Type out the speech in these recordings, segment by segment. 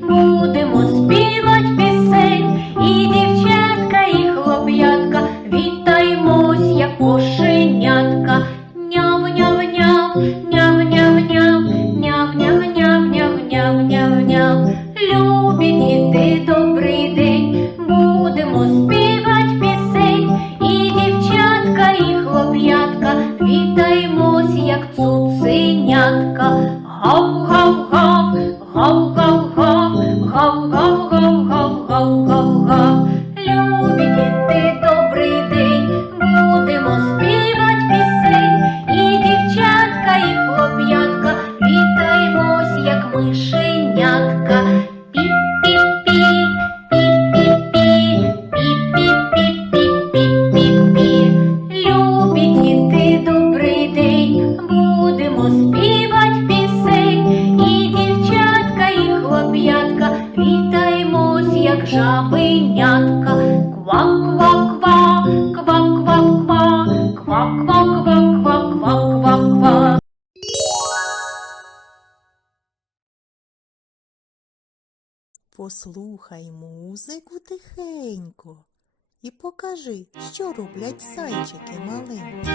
будемо співать пісень, і дівчатка, і хлоп'ятка, вітаймось, як кошенятка. Няв-няв-няв, няв-няв-няв, няв-няв-няв-няв-няв-няв-няв. Любі діти, добрий день, будемо співать пісень, і дівчатка, і хлоп'ятка, вітаймось, як цуценятка. Послухай музику тихенько і покажи, що роблять зайчики маленькі.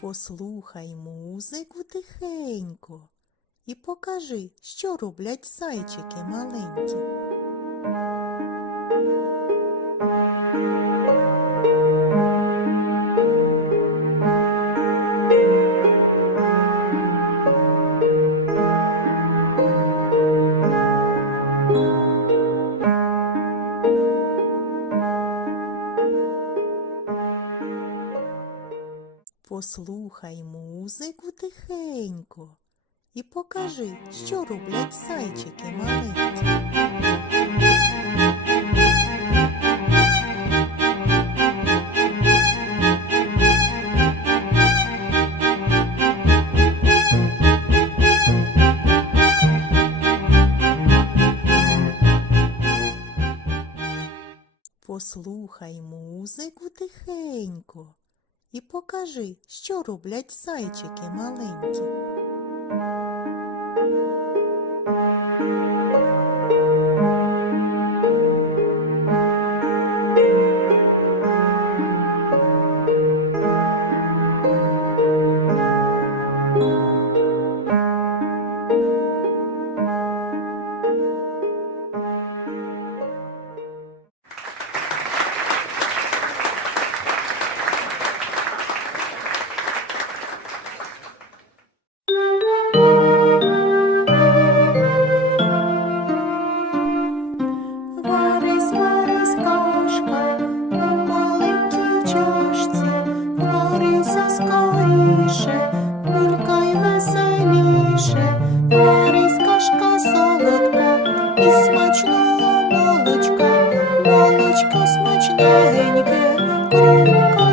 Послухай музику тихенько і покажи, що роблять зайчики маленькі. Послухай музику тихенько і покажи, що роблять зайчики маленькі. Послухай музику тихенько і покажи, що роблять зайчики маленькі. Смачного молочка, молочко смачненьке, крупка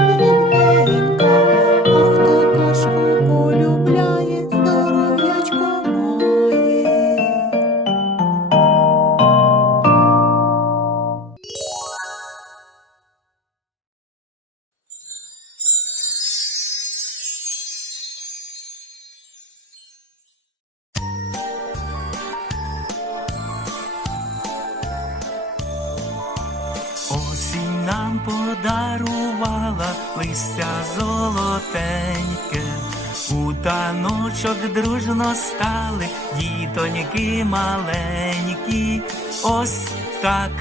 Осінь нам подарувала листя золотеньке, у таночок дружно стали дітоньки маленькі. Ось так,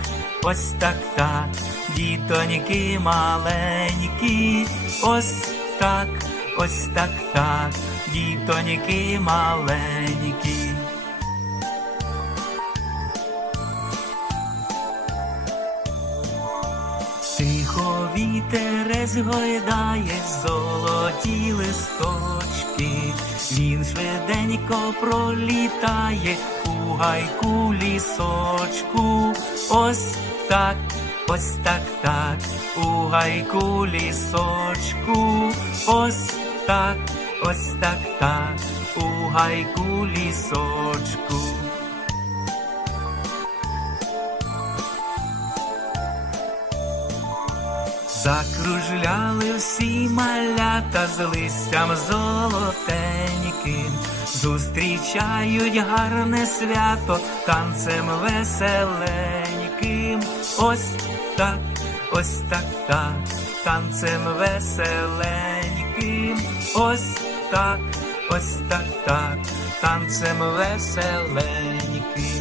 ось так, так, дітоньки маленькі, ось так, ось так, так, дітоньки маленькі. Вітерець гойдає золоті листочки, він швиденько пролітає у гайку лісочку. Ось так, ось так, так, у гайку лісочку. Ось так, ось так так, у гайку лісочку. Закружляли всі малята з листям золотеньким, зустрічають гарне свято танцем веселеньким. Ось так, ось так, так, танцем веселеньким. Ось так, ось так, так, танцем веселеньким.